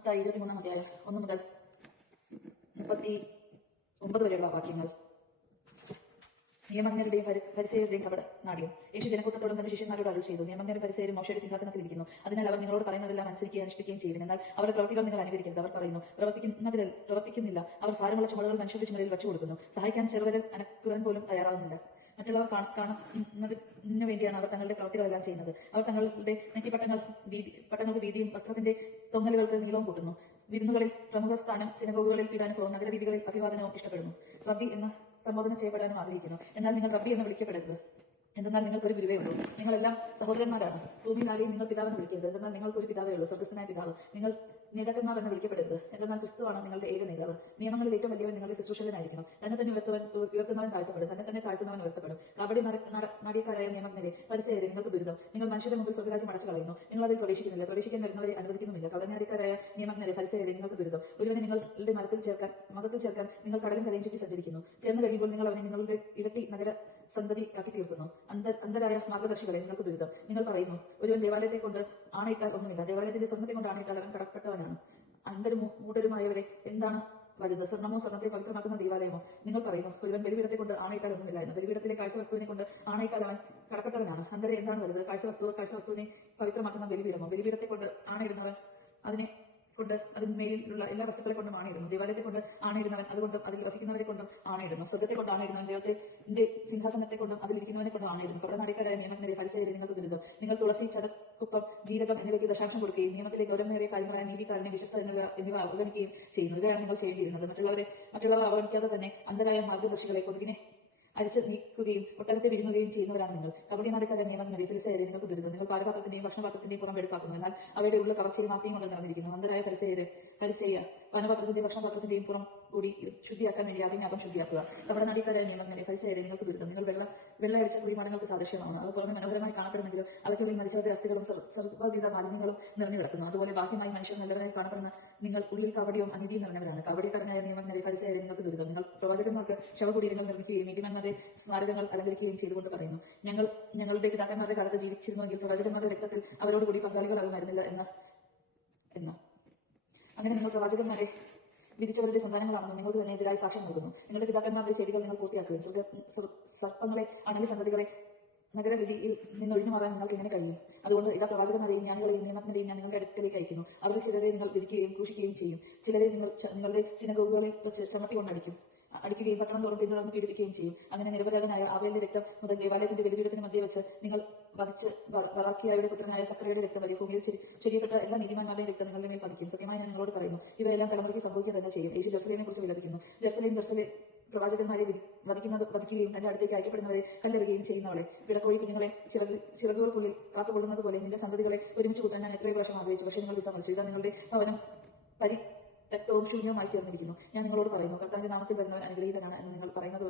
മത്തായി 23 അധ്യായം 1 മുതൽ 39 വരെയുള്ള വാക്യങ്ങൾ. നിയമജ്ഞരുടെയും ഫരിസേയരുടെയും കപട നാട്യം. യേശു ജനക്കൂട്ടത്തോടും തന്റെ ശിഷ്യന്മാരോട് അരുൾ ചെയ്തു, നിയമജ്ഞരും ഫരിസേയരും മോശയുടെ സിംഹാസനത്തിൽ ഇരിക്കുന്നു. അതിനാൽ അവർ നിങ്ങളോട് പറയുന്നതെല്ലാം അനുസരിക്കുകയും അനുഷ്ഠിക്കുകയും ചെയ്യുന്നു. എന്നാൽ അവരുടെ പ്രവൃത്തികൾ നിങ്ങൾ അനുകരിക്കരുത്. അവർ പറയുന്നു, പ്രവർത്തിക്കുന്നില്ല. അവർ ഭാരമുള്ള ചുമടുകൾ മനുഷ്യരുടെ ചുമലിൽ വെച്ചു കൊടുക്കുന്നു. സഹായിക്കാൻ ചെറുവരൽ അനക്കുവാൻ പോലും തയ്യാറാവുന്നില്ല. മറ്റുള്ളവർ കാണുന്നതിനു വേണ്ടിയാണ് അവർ തങ്ങളുടെ പ്രവൃത്തികളെല്ലാം ചെയ്യുന്നത്. അവർ തങ്ങളുടെ നെറ്റിപ്പട്ടങ്ങൾക്ക് വീതിയും വസ്ത്രത്തിന്റെ തൊങ്ങലുകൾക്ക് നീളവും കൂട്ടുന്നു. വിരുന്നുകളിൽ പ്രമുഖ സ്ഥാനം, സിനഗോഗുകളിൽ പീഡാനുഭവം, നഗരവീഥികളിൽ അഭിവാദനവും ഇഷ്ടപ്പെടുന്നു. റബ്ബി എന്ന് സംബോധന ചെയ്യപ്പെടാനും ആഗ്രഹിക്കുന്നു. എന്നാൽ നിങ്ങൾ റബ്ബി എന്ന് വിളിക്കപ്പെടരുത്, എന്തെന്നാൽ നിങ്ങൾക്കൊരു ഗുരുവേ ഉള്ളൂ. നിങ്ങളെല്ലാം സഹോദരന്മാരാണ്. ഭൂമിയിൽ ആരെയും നിങ്ങൾ പിതാവെന്ന് വിളിക്കരുത്, എന്തെന്നാൽ നിങ്ങൾക്കൊരു പിതാവേ ഉള്ളൂ, സ്വർഗ്ഗസ്ഥനായ പിതാവ്. നിങ്ങൾ നേതാക്കന്മാർ എന്ന് വിളിക്കപ്പെടരുത്, എന്തെന്നാൽ ക്രിസ്തുവാണ് നിങ്ങളുടെ ഏക നേതാവ്. നിയമങ്ങളിൽ ഏറ്റവും വലിയവൻ നിങ്ങളുടെ ശുശ്രൂഷകനായിരിക്കണം. തന്നെ തന്നെ ഉയർത്തുന്നവൻ താഴ്ത്തപ്പെടും, തന്നെ തന്നെ താഴ്ത്തുന്നവൻ ഉയർത്തപ്പെടും. കപടി നാടിയക്കാരായ നിയമജ്ഞരെ, ഫരിസേയരെ, നിങ്ങൾക്ക് ദുരിതം. നിങ്ങൾ മനുഷ്യരുടെ മുമ്പിൽ സ്വർഗ്ഗരാജ്യം അടച്ചു കളയുന്നു. നിങ്ങൾ അതിൽ പ്രവേശിക്കുന്നില്ല, പ്രവേശിക്കാൻ വരുന്നവരെ അനുവദിക്കുന്നില്ല. കപടനാടിക്കാരായ നിയമജ്ഞരെ, ഫരിസേയരെ, നിങ്ങൾക്ക് ദുരിതം. ഒരുവനെ നിങ്ങളുടെ മതത്തിൽ ചേർക്കാൻ നിങ്ങൾ കടലും കരയും ചുറ്റി സഞ്ചരിക്കുന്നു. ചേർന്ന് കഴിയുമ്പോൾ നിങ്ങൾ അവനെ നിങ്ങളുടെ ഇരട്ടി നഗര സന്തതി ആക്കി തീർക്കുന്നു. അന്ധരായ മാർഗദർശികളെ, നിങ്ങൾക്ക് ദുരിതം. നിങ്ങൾ പറയുന്നു, ഒരുവൻ ദേവാലയത്തെ കൊണ്ട് ആണയിട്ടാൽ ഒന്നുമില്ല, ദേവാലയത്തിന്റെ സ്വർണ്ണത്തെ കൊണ്ട് ആണയിട്ടാൽ അവൻ കടപ്പെട്ടവനാണ്. അന്ധരും മൂഢരുമായവരെ, എന്താണ് വലുത്, സ്വർണ്ണമോ സ്വർണ്ണത്തെ പവിത്രമാക്കുന്ന ദേവാലയമോ? നിങ്ങൾ പറയുന്നു, ഒരുവൻ ബലിപീഠത്തെ കൊണ്ട് ആണയിട്ടാൽ ഒന്നുമില്ല എന്ന്. ബലിപീഠത്തിലെ കാഴ്ചവസ്തുവിനെ കൊണ്ട് ആണയിട്ടാൽ അവൻ കടപ്പെട്ടവനാണ്. അന്ധരെ, എന്താണ് വലുത്, കാഴ്ചവസ്തുവിനെ പവിത്രമാക്കുന്ന ബലിപീഠമോ? ബലിപീഠത്തെ കൊണ്ട് ആണയിടുന്നവൻ അതിനെ കൊണ്ട് അതിന്മേലുള്ള എല്ലാ വസ്തുക്കളെ കൊണ്ടും ആണയിടുന്നു. ദേവാലയത്തെ കൊണ്ട് ആണയിടുന്നവൻ അതുകൊണ്ടും അതിൽ വസിക്കുന്നവരെ കൊണ്ടും ആണയിടുന്നു. സ്വർഗ്ഗത്തെ കൊണ്ട് ആണയിടുന്നവൻ ദൈവത്തിന്റെ സിംഹാസനത്തെ കൊണ്ടും അതിലിരിക്കുന്നവനെ കൊണ്ടും ആണയിടുന്നു. കപടനാടിക്കാരായ നിയമജ്ഞരെ, ഫരിസേയരെ, നിങ്ങൾക്ക് ദുരിതം. നിങ്ങൾ തുളസി, ചതക്കുപ്പം, ജീരകം എന്നിവയ്ക്ക് ദശാംശം കൊടുക്കുകയും നിയമത്തിലെ ഗൗരവമേറിയ കാര്യങ്ങളായ നീതിക്കാരനെ, വിശ്വസ്ത എന്നിവ അവഗണിക്കുകയും ചെയ്യുന്നു. ഇവയാണ് നിങ്ങൾ ചെയ്യേണ്ടിയിരുന്നത്. മറ്റുള്ളവർ അവഗണിക്കാതെ തന്നെ അന്ധരായ മാർഗദർശികളെ, കൊതുകിനെ അടിച്ചു നീക്കുകയും ഒട്ടകത്തെ വിഴുങ്ങുകയും ചെയ്യുന്നവരാണ് നിങ്ങൾ. കപടിനാടിക്കാരായ നിയമജ്ഞരെ, ഫരിസേയരെ, നിങ്ങൾക്ക് ദുരിതം. നിങ്ങൾ പാനപാത്രത്തിന്റെയും ഭക്ഷണപാത്രത്തിന്റെയും പുറം വെടുപ്പാക്കുന്നു, എന്നാൽ അവയുടെ ഉള്ള കവർച്ചയും ആർത്തിയും കൊണ്ട് നിറഞ്ഞിരിക്കുന്നു. അന്ധരായ ഫരിസേയ, പാനപാത്രത്തിന്റെയും ഭക്ഷണപാത്രത്തിന്റെയും പുറം കൂടി ശുദ്ധിയാക്കാൻ വേണ്ടി ആദ്യം യാഗം ശുദ്ധിയാക്കുക. കപടനാടിക്കാരായ നിയമജ്ഞരെ, ഫരിസേയരെ, നിങ്ങൾക്ക് ദുരിതം. നിങ്ങൾ വെള്ളയടിച്ച കുഴിമാടങ്ങൾക്ക് സാദൃശ്യമാവുന്നു. അത് പുറമെ മനോഹരമായി കാണപ്പെടുന്നെങ്കിലും അവയ്ക്കുള്ളിൽ മരിച്ചവരുടെ അസ്ഥികളും സർവ്വവിധ മാലിന്യങ്ങളും നിറഞ്ഞു കിടക്കുന്നു. അതുപോലെ ബാഹ്യമായി മനുഷ്യർ നല്ലവരായി കാണപ്പെടുന്ന നിങ്ങൾ ഉള്ളിൽ കപടിയും അനീതിയും നിറഞ്ഞവരാണ്. കപടിക്കാരനായ നിയമജ്ഞരെ, ഫരിസേയരെ, നിങ്ങൾക്ക് ദുരിതം. നിങ്ങൾ പ്രവചകന്മാർക്ക് ശവകുടീരങ്ങൾ നിർമ്മിക്കുകയും നീതിമാന്മാരുടെ സ്മാരകങ്ങൾ അലങ്കരിക്കുകയും ചെയ്തുകൊണ്ട് പറയുന്നു, ഞങ്ങളുടെ പിതാക്കന്മാരുടെ കാലത്ത് ജീവിച്ചിരുന്നുവെങ്കിൽ പ്രവാചകന്മാരുടെ രക്തത്തിൽ അവരോടുകൂടി പങ്കാളികളാകുമായിരുന്നില്ല എന്ന്. അങ്ങനെ നിങ്ങൾ പ്രവാചകന്മാരെ വിധിച്ചവരുടെ സന്താനങ്ങളാണെന്ന് നിങ്ങൾക്ക് തന്നെ എതിരായി സാക്ഷ്യം നൽകുന്നു. നിങ്ങളുടെ പിതാക്കന്മാരുടെ ശരികൾ നിങ്ങൾ പൂർത്തിയാക്കുകയും സർപ്പങ്ങളെ, അണലി സന്തതികളെ നഗരവിധിയിൽ നിന്നൊഴിഞ്ഞു മാറാൻ നിങ്ങൾക്ക് എങ്ങനെ കഴിയും? അതുകൊണ്ട് ഇതാ പ്രവാചകന്മാരെയും ജ്ഞാനികളെയും നിയമജ്ഞരെയും ഞാൻ നിങ്ങളുടെ അടുക്കലേക്ക് അയക്കുന്നു. അവരിൽ ചിലരെ നിങ്ങൾ വിധിക്കുകയും ക്രൂശിക്കുകയും ചെയ്യും. ചിലരെ നിങ്ങളുടെ സിനഗോഗുകളെ വെച്ച് ചമട്ടി കൊണ്ടടിക്കുകയും പട്ടണം തോറും പിന്തുടർന്ന് പീഡിപ്പിക്കുകയും ചെയ്യും. അങ്ങനെ നിരപരാധനായ ആവേലിന്റെ രക്തം മുതൽ ദേവാലയത്തിന്റെ ബലിപീഠത്തിന് മധ്യേ വെച്ച് നിങ്ങൾ വധിച്ച് ബറാക്കിയായുടെ പുത്രനായ സക്കറിയുടെ രക്തം വരെ ഭൂമിയിൽ ചൊരിയപ്പെട്ട എല്ലാ നീതിമാന്മാരുടെയും രക്തം നിങ്ങളുടെ മേൽ പതിക്കും. സത്യമായി ഞാൻ നിങ്ങളോട് പറയുന്നു, ഇവയെല്ലാം തലമുറയ്ക്ക് സംഭവിക്കുക തന്നെ ചെയ്യും. യേശു ജെറുസലേമിനെ കുറിച്ച് വിലപിക്കുന്നു. ജെറുസലേം പ്രവാചകന്മാരെ വധിക്കുകയും തന്റെ അടുത്തേക്ക് അയക്കപ്പെടുന്നവരെ കല്ലെറിയുകയും ചെയ്യുന്നവളെ, പിടക്കോഴി കുഞ്ഞുങ്ങളെ ചിറകുകൾക്കുള്ളിൽ കാത്തുകൊള്ളുന്നത് പോലെ നിന്റെ സന്തതികളെ ഒരുമിച്ച് കൂട്ടാൻ ഞാൻ എത്രയോ വർഷം ആഗ്രഹിച്ചു, പക്ഷേ നിങ്ങൾ വിസമ്മതിച്ചു. ഇതാ നിങ്ങളുടെ ഭവനം രക്തവും ശൂന്യവുമായി തീർന്നിരിക്കുന്നു. ഞാൻ നിങ്ങളോട് പറയുന്നു, കർത്താവിന്റെ നാമത്തിൽ വരുന്നവൻ അനുഗ്രഹീതനാണ് എന്ന് നിങ്ങൾ പറയുന്നത്